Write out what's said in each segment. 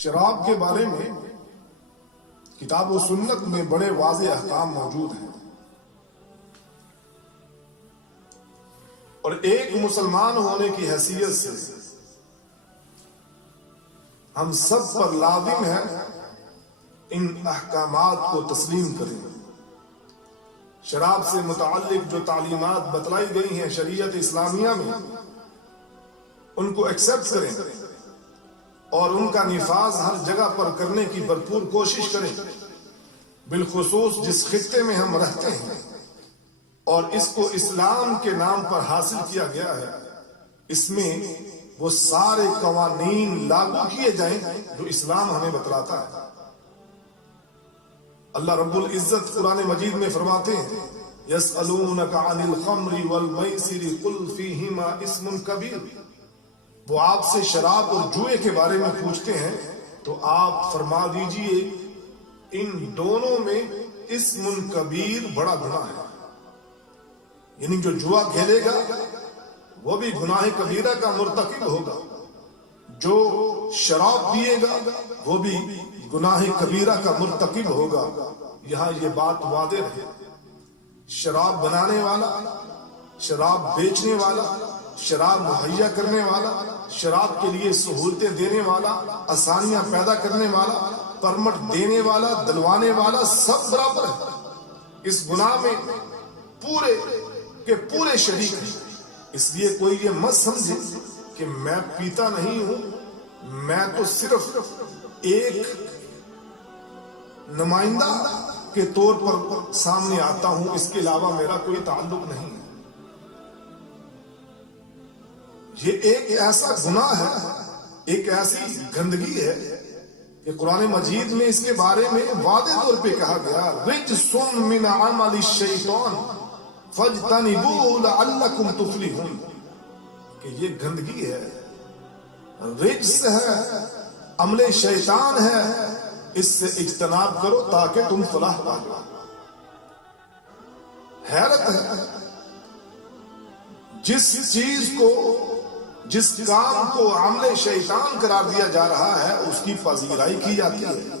شراب کے بارے میں کتاب و سنت میں بڑے واضح احکام موجود ہیں، اور ایک مسلمان ہونے کی حیثیت سے ہم سب پر لازم ہے ان احکامات کو تسلیم کریں۔ شراب سے متعلق جو تعلیمات بتلائی گئی ہیں شریعت اسلامیہ میں، ان کو ایکسپٹ کریں اور ان کا نفاذ ہر جگہ پر کرنے کی بھرپور کوشش کریں، بالخصوص جس خطے میں ہم رہتے ہیں اور اس کو اسلام کے نام پر حاصل کیا گیا ہے، اس میں وہ سارے قوانین لاگو کیے جائیں جو اسلام ہمیں بتلاتا ہے۔ اللہ رب العزت قرآن مجید میں فرماتے ہیں یسألونک عن الخمر والمیسر قل فیہما اسم کبیر، وہ آپ سے شراب اور جوئے کے بارے میں پوچھتے ہیں تو آپ فرما دیجئے ان دونوں میں اسم کبیر بڑا گناہ ہے، یعنی جو جوا کھیلے گا وہ بھی گناہ کبیرہ کا مرتکب ہوگا، جو شراب پیے گا وہ بھی گناہ کبیرہ کا مرتکب ہوگا۔ یہاں یہ بات واضح ہے، شراب بنانے والا، شراب بیچنے والا، شراب مہیا کرنے والا، شراب کے لیے سہولتیں دینے والا، آسانیاں پیدا کرنے والا، پرمٹ دینے والا، دلوانے والا، سب برابر ہے اس گناہ میں، پورے کے پورے شریک ہیں۔ اس لیے کوئی یہ مت سمجھے کہ میں پیتا نہیں ہوں، میں تو صرف ایک نمائندہ کے طور پر سامنے آتا ہوں، اس کے علاوہ میرا کوئی تعلق نہیں ہے۔ یہ ایک ایسا گناہ ہے، ایک ایسی گندگی ہے کہ قرآن مجید میں اس کے بارے میں واضح طور پہ کہا گیا رجس من عمل الشیطان فاجتنبوہ لعلکم تفلحون، کہ یہ گندگی ہے، رجس ہے، عمل شیطان ہے، اس سے اجتناب کرو تاکہ تم فلاح پاؤ۔ حیرت ہے، جس چیز کو، جس کام کو عمل شیطان قرار دیا جا رہا ہے اس کی پذیرائی کی جاتی ہے،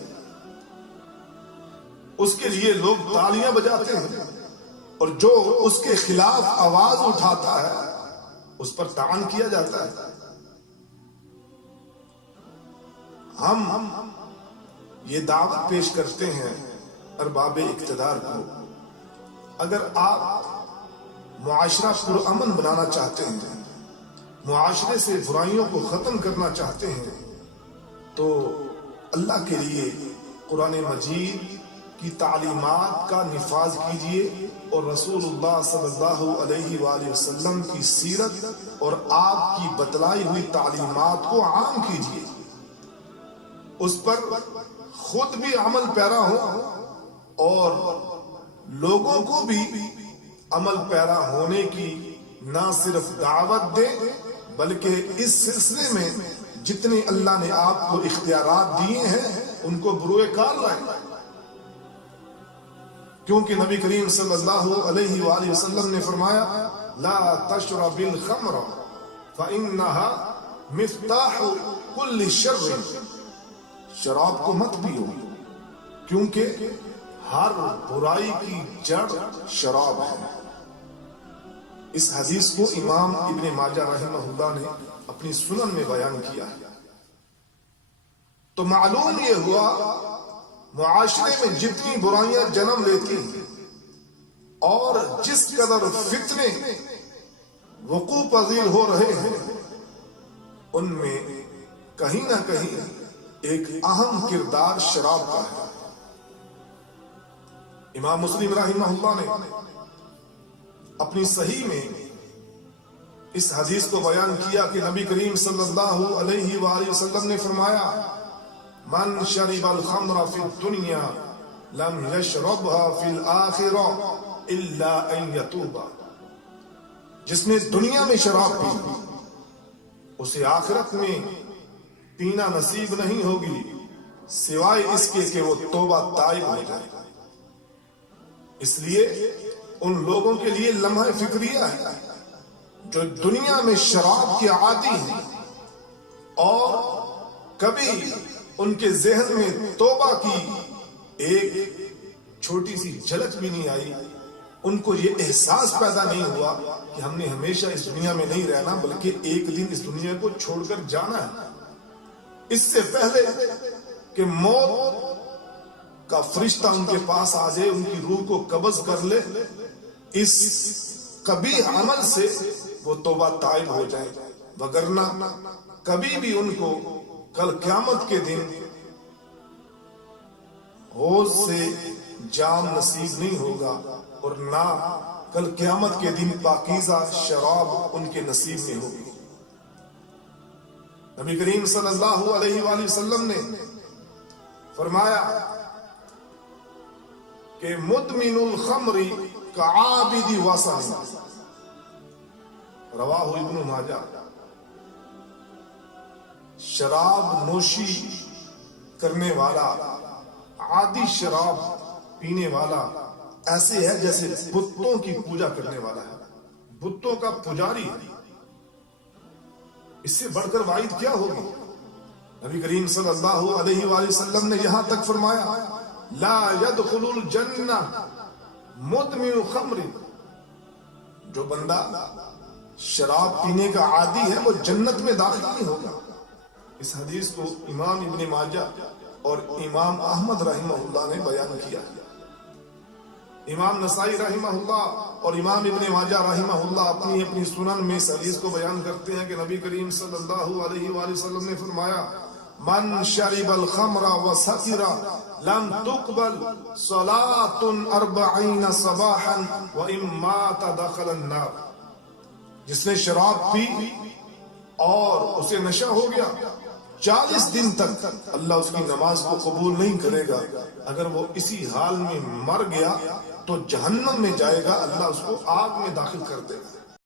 اس کے لیے لوگ تالیاں بجاتے ہیں، اور جو اس کے خلاف آواز اٹھاتا ہے اس پر طعن کیا جاتا ہے۔ ہم یہ دعوت پیش کرتے ہیں ارباب اقتدار کو، اگر آپ معاشرہ پرامن بنانا چاہتے ہیں، معاشرے سے برائیوں کو ختم کرنا چاہتے ہیں، تو اللہ کے لیے قرآن مجید کی تعلیمات کا نفاذ کیجئے اور رسول اللہ صلی اللہ علیہ وآلہ وسلم کی سیرت اور آپ کی بتلائی ہوئی تعلیمات کو عام کیجئے، اس پر خود بھی عمل پیرا ہو اور لوگوں کو بھی عمل پیرا ہونے کی نہ صرف دعوت دے بلکہ اس سلسلے میں جتنے اللہ نے آپ کو اختیارات دیے ہیں ان کو بروئے کار لائیں، کیونکہ نبی کریم صلی اللہ علیہ وآلہ وسلم نے فرمایا لا تشرب الخمر فإنها مفتاح كل شر، شراب کو مت پیو کیونکہ ہر برائی کی جڑ شراب ہے۔ اس حدیث کو امام ابن ماجہ رحمہ اللہ نے اپنی سنن میں بیان کیا ہے۔ تو معلوم یہ ہوا معاشرے میں جتنی برائیاں جنم لیتی ہیں اور جس قدر فتنے وقوع پذیر ہو رہے ہیں، ان میں کہیں نہ کہیں ایک اہم کردار شراب کا ہے۔ امام مسلم رحمہ اللہ نے اپنی صحیح میں اس حدیث کو بیان کیا کہ نبی کریم صلی اللہ علیہ وآلہ وسلم نے فرمایا من شرب الخمر فی الدنیا لم یشربها فی الآخرہ الا ان یتوب، جس نے دنیا میں شراب پی اسے آخرت میں پینا نصیب نہیں ہوگی سوائے اس کے کہ وہ توبہ تائب ہو جائے۔ اس لیے ان لوگوں کے لیے لمحہ فکریہ ہے جو دنیا میں شراب کے عادی ہیں اور کبھی ان کے ذہن میں توبہ کی ایک چھوٹی سی جھلک بھی نہیں آئی، ان کو یہ احساس پیدا نہیں ہوا کہ ہم نے ہمیشہ اس دنیا میں نہیں رہنا بلکہ ایک دن اس دنیا کو چھوڑ کر جانا ہے۔ اس سے پہلے کہ موت کا فرشتہ ان کے پاس آ جائے، ان کی روح کو قبض کر لے، اس قبیح عمل سے وہ توبہ طائب ہو جائے، وگرنہ کبھی بھی ان کو کل قیامت کے دن حوض سے جام نصیب نہیں ہوگا، اور نہ کل قیامت کے دن پاکیزہ شراب ان کے نصیب میں ہوگی۔ نبی کریم صلی اللہ علیہ وآلہ وسلم نے فرمایا کہ مدمن الخمر کعابد وصل، رواہ ابن ماجہ، شراب نوشی کرنے والا، عادی شراب پینے والا ایسے ہے جیسے بتوں کی پوجا کرنے والا ہے، بتوں کا پجاری ہے۔ اس سے بڑھ کر وعید کیا ہوگی؟ نبی کریم صلی اللہ علیہ وآلہ وسلم نے یہاں تک فرمایا لا يدخل الجنہ مدمن خمر، جو بندہ شراب پینے کا عادی ہے وہ جنت میں داخل نہیں ہوگا۔ اس حدیث کو امام ابن ماجہ اور امام احمد رحمہ اللہ نے بیان کیا۔ امام نسائی رحمہ اللہ اور امام ابن ماجہ رحمہ اللہ اپنی اپنی سنن میں اس حدیث کو بیان کرتے ہیں کہ نبی کریم صلی اللہ علیہ وآلہ وسلم نے فرمایا من شرب الخمر وسکر لم تقبل صلاة 40 صباحا وإن مات دخل النار، جس نے شراب پی اور اسے نشہ ہو گیا 40 دن تک اللہ اس کی نماز کو قبول نہیں کرے گا، اگر وہ اسی حال میں مر گیا تو جہنم میں جائے گا، اللہ اس کو آگ میں داخل کر دے گا۔